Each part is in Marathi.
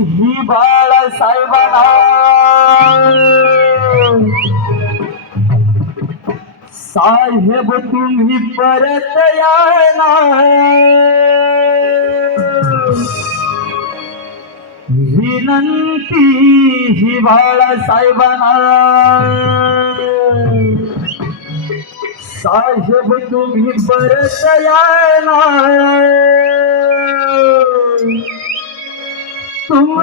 ही बाळासाहेबांना साहेब तुम्ही परत याना विनंती ही बाळासाहेबांना साहेब तुम्ही परत याना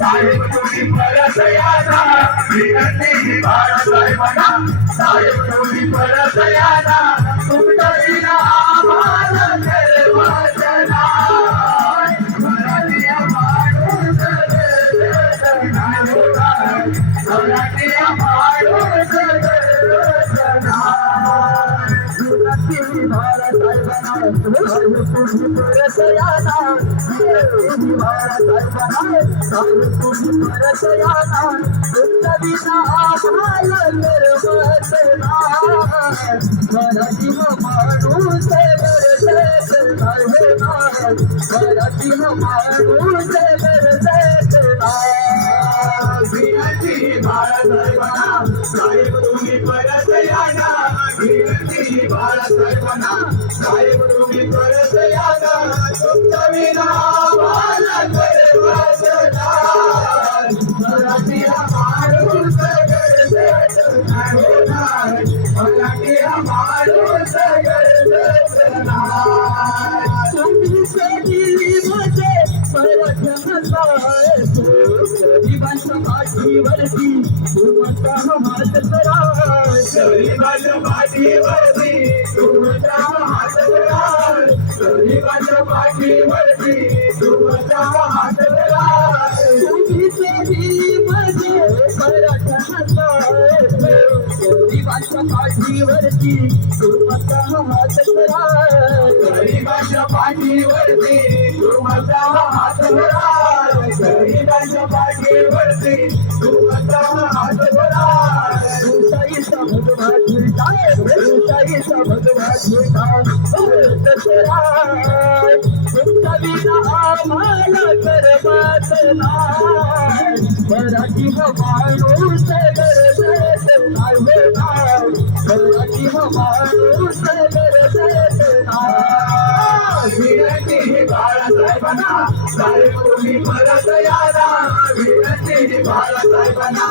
साहेब तुम्ही परत याना विनंती बाळासाहेबांना. साहेब तुम्ही परत याना तुम्ही साहेब तुम्ही परत याना. साहेब तुम्ही परत याना. ना. तुम्ही परत याना साहेब तुम्ही परत या तुमचा विना. गरिबांच्या पाठीवरती हात करायचा गरिबाच्या पाठीवरती तुमचा हात वर. गरिबाच्या हात पाठीवरती हात पाठीवरती हात गरिबाच्या पाठीवरती तुमचा हात वर. ऊंचाईचा भगवा झेंडा ऊंचाईचा भगवा झेंडा तुमचा विना आम्हाला करमत नाही मराठी माणूस नाही मराठी माणूस विनंती बाळासाहेबांना. साहेब तुम्ही परत याना विनंती बाळासाहेबांना.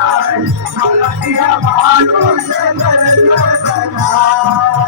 Maria, Maria, Maria, Maria, that.